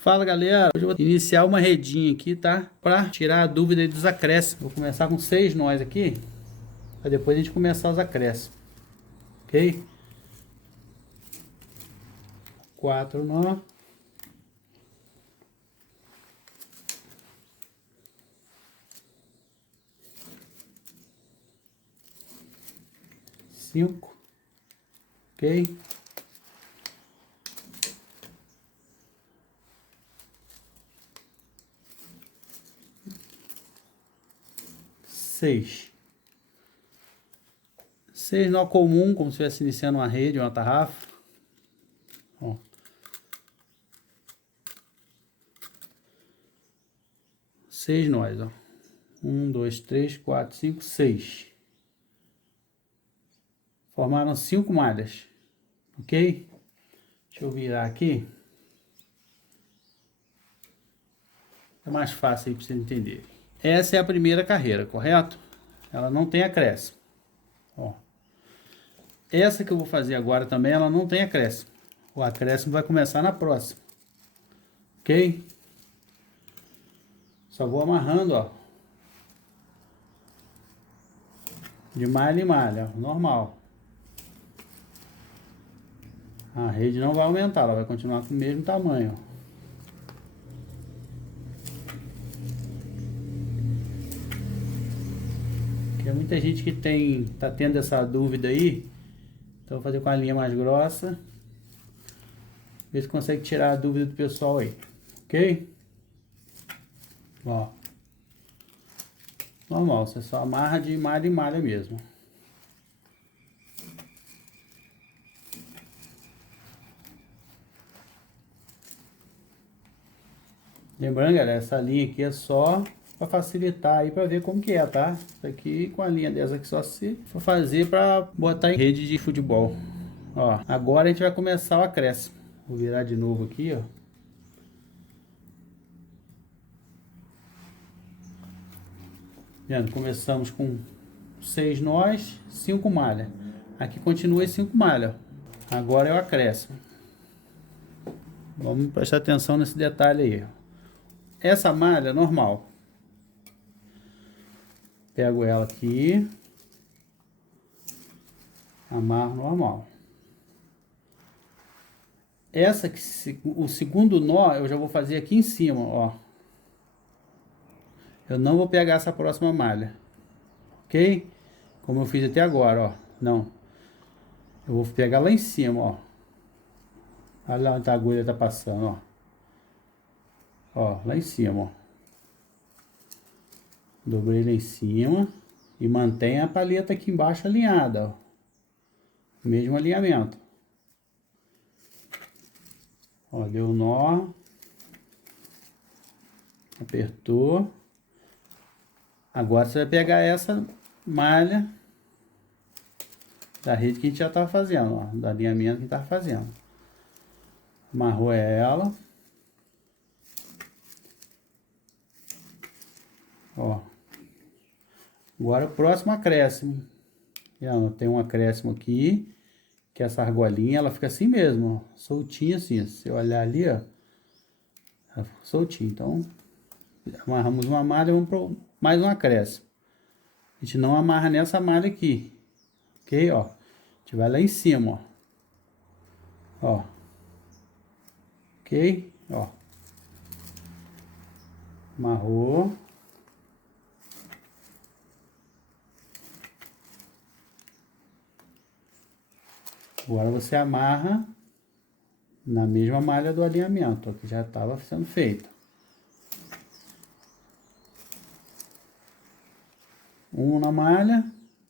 Fala galera, hoje eu vou iniciar uma redinha aqui, tá? Pra tirar a dúvida aí dos acréscimos. Vou começar com 6 nós aqui, pra depois a gente começar os acréscimos, ok? 4 nó. 5, ok? 6. 6 nó comum, como se estivesse iniciando uma rede, uma tarrafa. Ó. 6 nós, ó. 1, 2, 3, 4, 5, 6. Formaram 5 malhas, ok? Deixa eu virar aqui. É mais fácil aí para você entender. Essa é a primeira carreira, correto? Ela não tem acréscimo. Ó. Essa que eu vou fazer agora também, ela não tem acréscimo. O acréscimo vai começar na próxima. Ok? Só vou amarrando, ó. De malha em malha, ó, normal. A rede não vai aumentar, ela vai continuar com o mesmo tamanho, ó. Tem muita gente que tá tendo essa dúvida aí. Então vou fazer com a linha mais grossa. Ver se consegue tirar a dúvida do pessoal aí. Ok? Ó. Normal, você só amarra de malha em malha mesmo. Lembrando, galera, essa linha aqui é só para facilitar aí para ver como que é, tá? Isso aqui com a linha dessa aqui só se for fazer para botar em rede de futebol. Ó, agora a gente vai começar o acréscimo. Vou virar de novo aqui, ó. Vendo? Começamos com 6 nós, 5 malhas. Aqui continua as 5 malhas. Agora é o acréscimo. Vamos prestar atenção nesse detalhe aí. Essa malha normal. Pego ela aqui. Amarro normal. Essa que o segundo nó eu já vou fazer aqui em cima, ó. Eu não vou pegar essa próxima malha, ok? Como eu fiz até agora, ó. Não. Eu vou pegar lá em cima, ó. Olha lá onde a agulha tá passando, ó. Ó, lá em cima, ó. Dobrei lá em cima e mantém a palheta aqui embaixo alinhada, ó. Mesmo alinhamento. Ó, deu o nó. Apertou. Agora você vai pegar essa malha da rede que a gente já estava fazendo, ó, do alinhamento que a gente estava fazendo. Amarrou ela. Ó. Agora o próximo acréscimo. Tem um acréscimo aqui, que é essa argolinha, ela fica assim mesmo, ó, soltinha assim. Se você olhar ali, ó, ela fica soltinha. Então, amarramos uma malha, vamos para mais um acréscimo. A gente não amarra nessa malha aqui, ok? Ó, a gente vai lá em cima, ó. Ó. Ok? Ó. Amarrou. Agora você amarra na mesma malha do alinhamento, ó, que já estava sendo feito. Um na malha.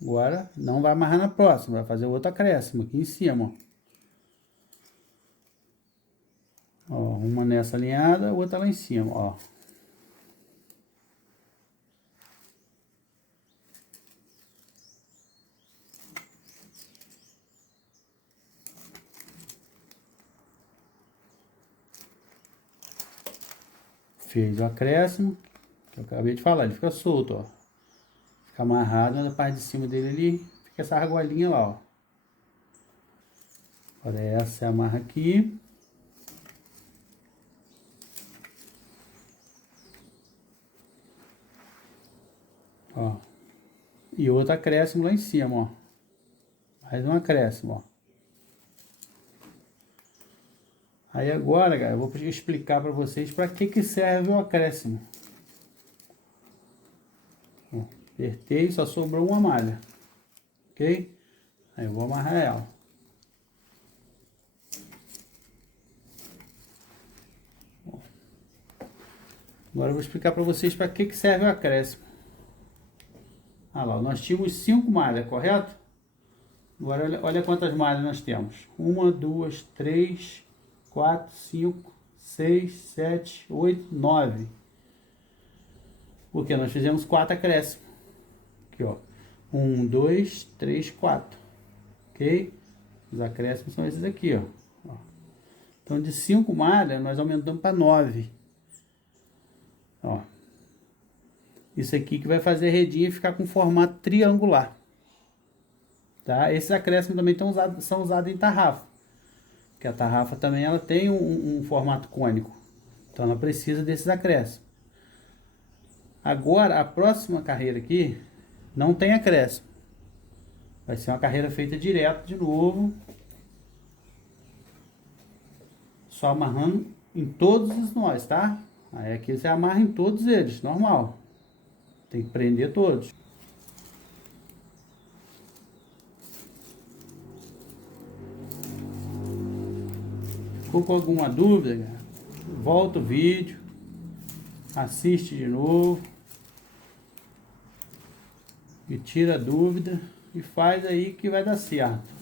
Agora não vai amarrar na próxima, vai fazer outro acréscimo aqui em cima, ó. Ó, uma nessa alinhada, outra lá em cima, ó. Fez o acréscimo, que eu acabei de falar, ele fica solto, ó. Fica amarrado na parte de cima dele ali, fica essa argolinha lá, ó. Agora essa você amarra aqui. Ó. E outro acréscimo lá em cima, ó. Mais um acréscimo, ó. Aí agora, galera, eu vou explicar para vocês para que serve o acréscimo. Ó, apertei, só sobrou uma malha. Ok? Aí eu vou amarrar ela. Agora eu vou explicar para vocês para que serve o acréscimo. Ah lá, nós tínhamos 5 malhas, correto? Agora olha quantas malhas nós temos. 1, 2, 3, 4, 5, 6, 7, 8, 9. Porque nós fizemos 4 acréscimos. Aqui, ó. 1, 2, 3, 4. Ok? Os acréscimos são esses aqui, ó. Então, de 5 malhas, nós aumentamos para 9. Ó. Isso aqui que vai fazer a redinha ficar com formato triangular. Tá? Esses acréscimos também são usados em tarrafa. Porque a tarrafa também ela tem um formato cônico. Então ela precisa desses acréscimos. Agora, a próxima carreira aqui não tem acréscimo. Vai ser uma carreira feita direto de novo. Só amarrando em todos os nós, tá? Aí aqui você amarra em todos eles, normal. Tem que prender todos. Ficou com alguma dúvida, galera? Volta o vídeo, assiste de novo e tira a dúvida e faz aí que vai dar certo.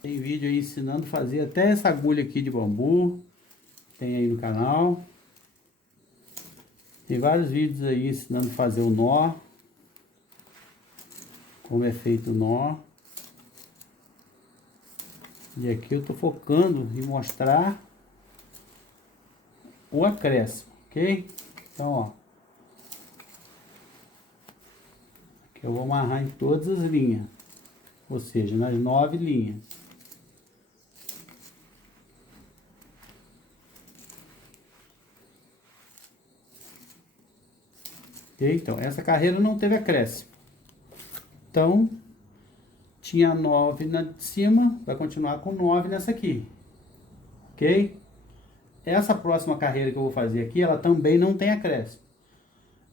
Tem vídeo aí ensinando a fazer até essa agulha aqui de bambu, tem aí no canal. Tem vários vídeos aí ensinando a fazer o nó, como é feito o nó. E aqui eu tô focando em mostrar o acréscimo, ok? Então, ó. Aqui eu vou amarrar em todas as linhas, ou seja, nas 9 linhas. Ok? Então, essa carreira não teve acréscimo. Então, tinha 9 na de cima, vai continuar com 9 nessa aqui. Ok? Essa próxima carreira que eu vou fazer aqui, ela também não tem acréscimo.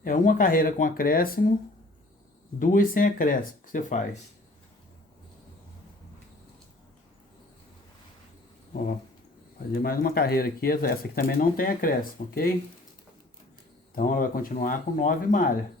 É uma carreira com acréscimo, 2 sem acréscimo que você faz. Ó, fazer mais uma carreira aqui, essa aqui também não tem acréscimo, ok? Então ela vai continuar com 9 malhas.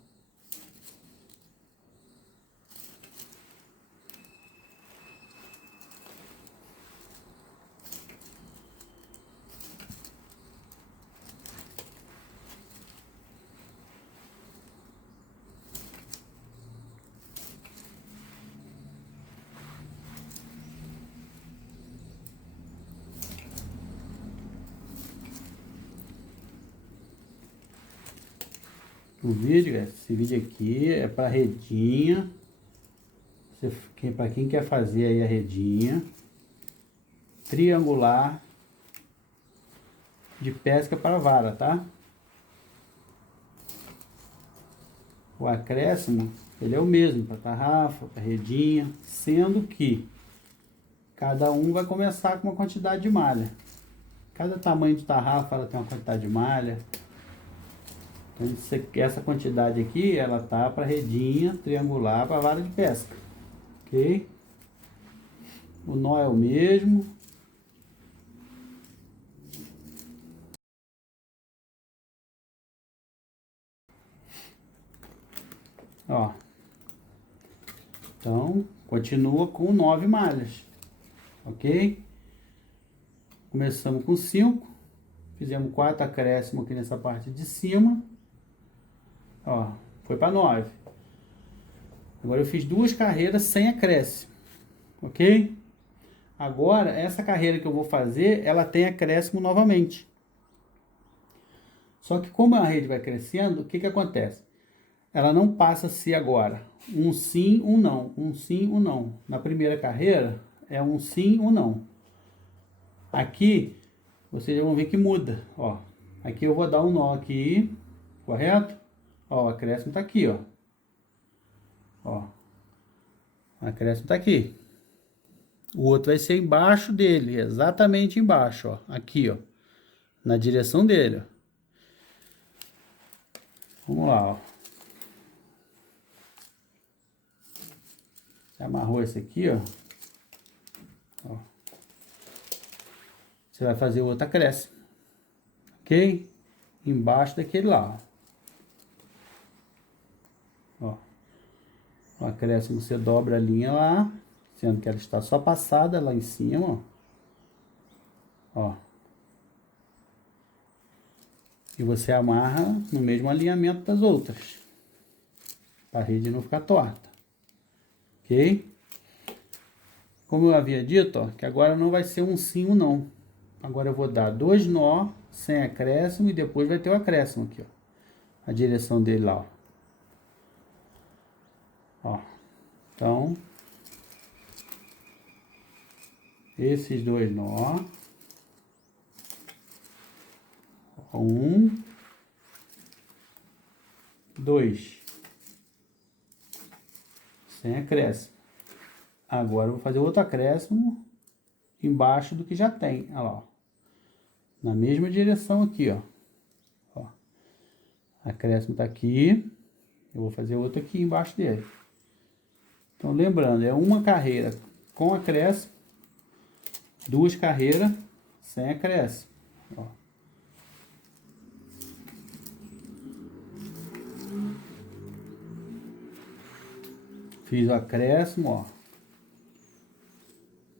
O vídeo, esse vídeo aqui é para redinha, para quem quer fazer aí a redinha triangular de pesca para vara, tá? O acréscimo, ele é o mesmo para tarrafa, para redinha, sendo que cada um vai começar com uma quantidade de malha. Cada tamanho de tarrafa ela tem uma quantidade de malha. Então, essa quantidade aqui, ela tá para redinha triangular para vara de pesca, ok? O nó é o mesmo. Ó. Então, continua com 9 malhas, ok? Começamos com 5, fizemos 4 acréscimos aqui nessa parte de cima. Ó, foi para 9. Agora eu fiz 2 carreiras sem acréscimo, ok? Agora, essa carreira que eu vou fazer, ela tem acréscimo novamente. Só que como a rede vai crescendo, o que que acontece? Ela não passa a ser agora um sim, um não, um sim, um não. Na primeira carreira, é um sim, um não. Aqui, vocês vão ver que muda, ó. Aqui eu vou dar um nó aqui, correto? Ó, o acréscimo tá aqui, ó. Ó, o acréscimo tá aqui. O outro vai ser embaixo dele, exatamente embaixo, ó. Aqui, ó. Na direção dele, ó. Vamos lá, ó. Você amarrou esse aqui, ó. Ó. Você vai fazer o outro acréscimo. Ok? Embaixo daquele lá, ó. O acréscimo você dobra a linha lá, sendo que ela está só passada lá em cima, ó. Ó. E você amarra no mesmo alinhamento das outras, para a rede não ficar torta. Ok? Como eu havia dito, ó, que agora não vai ser um sim ou não. Agora eu vou dar 2 nó sem acréscimo e depois vai ter o acréscimo aqui, ó. A direção dele lá, ó. Ó. Então, esses 2 nó. 1, 2. Sem acréscimo. Agora eu vou fazer outro acréscimo embaixo do que já tem. Olha lá, ó. Na mesma direção aqui, ó. Ó. Acréscimo tá aqui. Eu vou fazer outro aqui embaixo dele. Então, lembrando, é uma carreira com acréscimo, 2 carreiras sem acréscimo. Ó. Fiz o acréscimo, ó.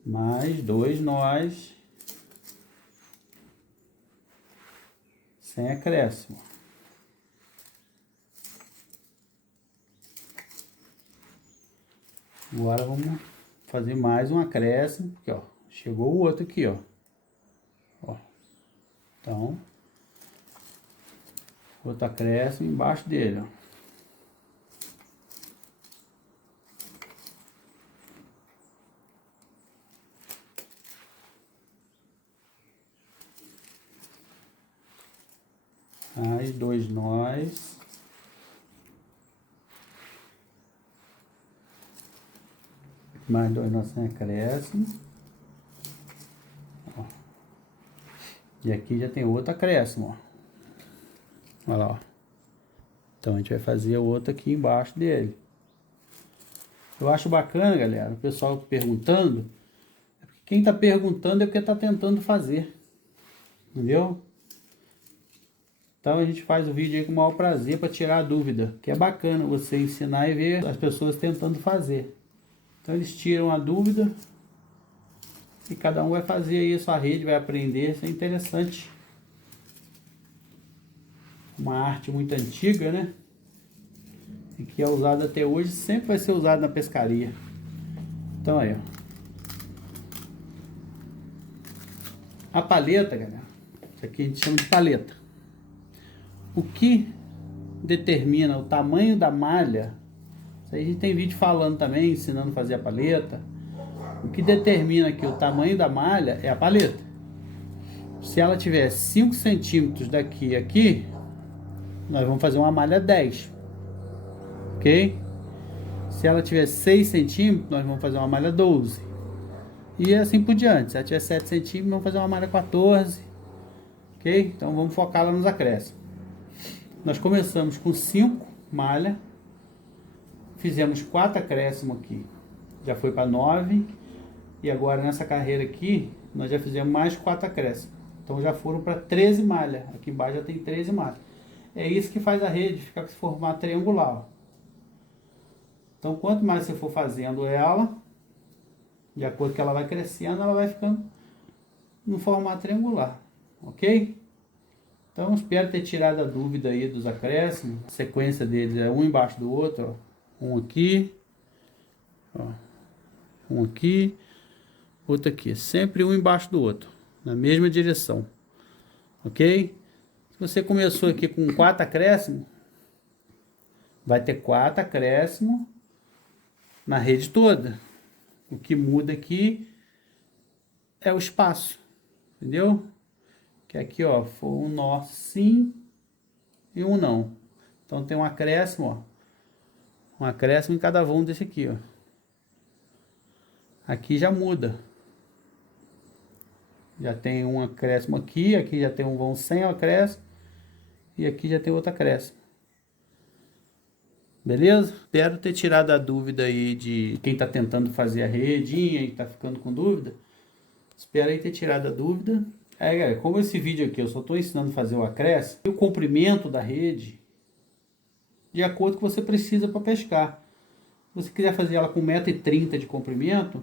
Mais 2 nós sem acréscimo. Agora vamos fazer mais um acréscimo, aqui, ó. Chegou o outro aqui, ó. Ó. Então, outro acréscimo embaixo dele, ó. Mais 2 nós. Mais 2 nós sem acréscimo. Ó. E aqui já tem outro acréscimo, ó. Olha lá, ó. Então a gente vai fazer o outro aqui embaixo dele. Eu acho bacana, galera, o pessoal perguntando. Quem tá perguntando é porque tá tentando fazer. Entendeu? Então a gente faz o vídeo aí com o maior prazer para tirar a dúvida. Que é bacana você ensinar e ver as pessoas tentando fazer. Então eles tiram a dúvida. E cada um vai fazer aí a sua rede, vai aprender. Isso é interessante. Uma arte muito antiga, né? E que é usada até hoje, sempre vai ser usada na pescaria. Então aí, ó. A paleta, galera. Isso aqui a gente chama de paleta. O que determina o tamanho da malha, isso aí a gente tem vídeo falando também, ensinando a fazer a paleta. O que determina aqui o tamanho da malha é a paleta. Se ela tiver 5 centímetros daqui a aqui, nós vamos fazer uma malha 10. Ok? Se ela tiver 6 centímetros, nós vamos fazer uma malha 12. E assim por diante. Se ela tiver 7 centímetros, vamos fazer uma malha 14. Ok? Então vamos focar lá nos acréscimos. Nós começamos com 5 malhas. Fizemos 4 acréscimos aqui. Já foi para 9. E agora nessa carreira aqui, nós já fizemos mais 4 acréscimos. Então já foram para 13 malhas. Aqui embaixo já tem 13 malhas. É isso que faz a rede ficar com esse formato triangular, ó. Então quanto mais você for fazendo ela, de acordo que ela vai crescendo, ela vai ficando no formato triangular. Ok? Então espero ter tirado a dúvida aí dos acréscimos. A sequência deles é um embaixo do outro, ó. Um aqui, ó. Um aqui, outro aqui. Sempre um embaixo do outro, na mesma direção. Ok? Se você começou aqui com 4 acréscimos, vai ter 4 acréscimos na rede toda. O que muda aqui é o espaço, entendeu? Que aqui, ó, foi um nó sim e um não. Então tem um acréscimo, ó. Um acréscimo em cada vão desse aqui, ó. Aqui já muda. Já tem um acréscimo aqui, aqui já tem um vão sem acréscimo. E aqui já tem outro acréscimo. Beleza? Espero ter tirado a dúvida aí de quem tá tentando fazer a redinha e tá ficando com dúvida. Espero aí ter tirado a dúvida. Aí, galera, como esse vídeo aqui eu só estou ensinando a fazer o acréscimo e o comprimento da rede de acordo com o que você precisa para pescar. Se você quiser fazer ela com 1,30 m de comprimento,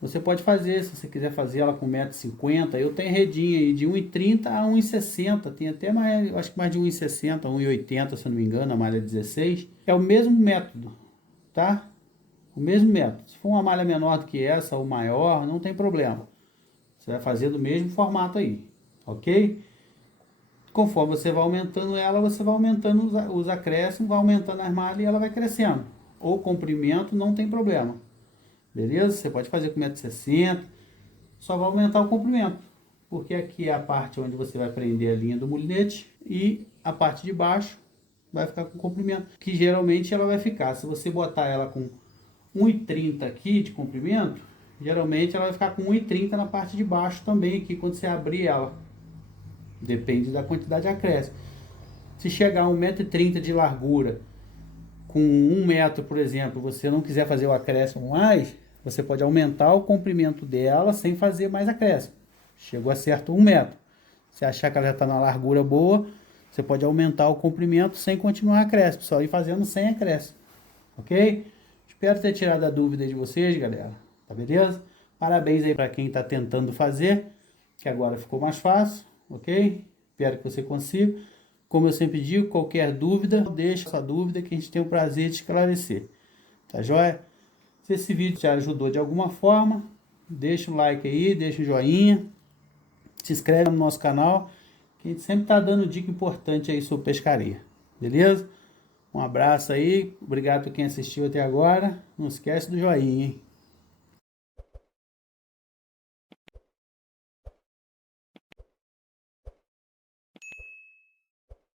você pode fazer. Se você quiser fazer ela com 1,50 m, eu tenho redinha aí de 1,30 a 1,60. Tem até mais, acho que mais de 1,60, 1,80, se eu não me engano, a malha 16. É o mesmo método, tá? O mesmo método. Se for uma malha menor do que essa ou maior, não tem problema. Você vai fazer do mesmo formato aí, ok? Conforme você vai aumentando ela, você vai aumentando os acréscimos, vai aumentando as malhas e ela vai crescendo. O comprimento não tem problema, beleza? Você pode fazer com 1,60 m, só vai aumentar o comprimento. Porque aqui é a parte onde você vai prender a linha do molinete e a parte de baixo vai ficar com comprimento, que geralmente ela vai ficar. Se você botar ela com 1,30 m aqui de comprimento, geralmente ela vai ficar com 1,30 m na parte de baixo também aqui, quando você abrir ela. Depende da quantidade de acréscimo. Se chegar a 1,30 m de largura, com 1 metro, por exemplo, você não quiser fazer o acréscimo mais, você pode aumentar o comprimento dela sem fazer mais acréscimo. Chegou a certo 1 metro. Se achar que ela já está na largura boa, você pode aumentar o comprimento sem continuar acréscimo, só ir fazendo sem acréscimo. Ok? Espero ter tirado a dúvida de vocês, galera. Tá beleza? Parabéns aí para quem está tentando fazer, que agora ficou mais fácil, ok? Espero que você consiga. Como eu sempre digo, qualquer dúvida, deixa sua dúvida que a gente tem o prazer de esclarecer. Tá joia? Se esse vídeo te ajudou de alguma forma, deixa o like aí, deixa o joinha, se inscreve no nosso canal, que a gente sempre tá dando dica importante aí sobre pescaria. Beleza? Um abraço aí, obrigado por quem assistiu até agora. Não esquece do joinha, hein?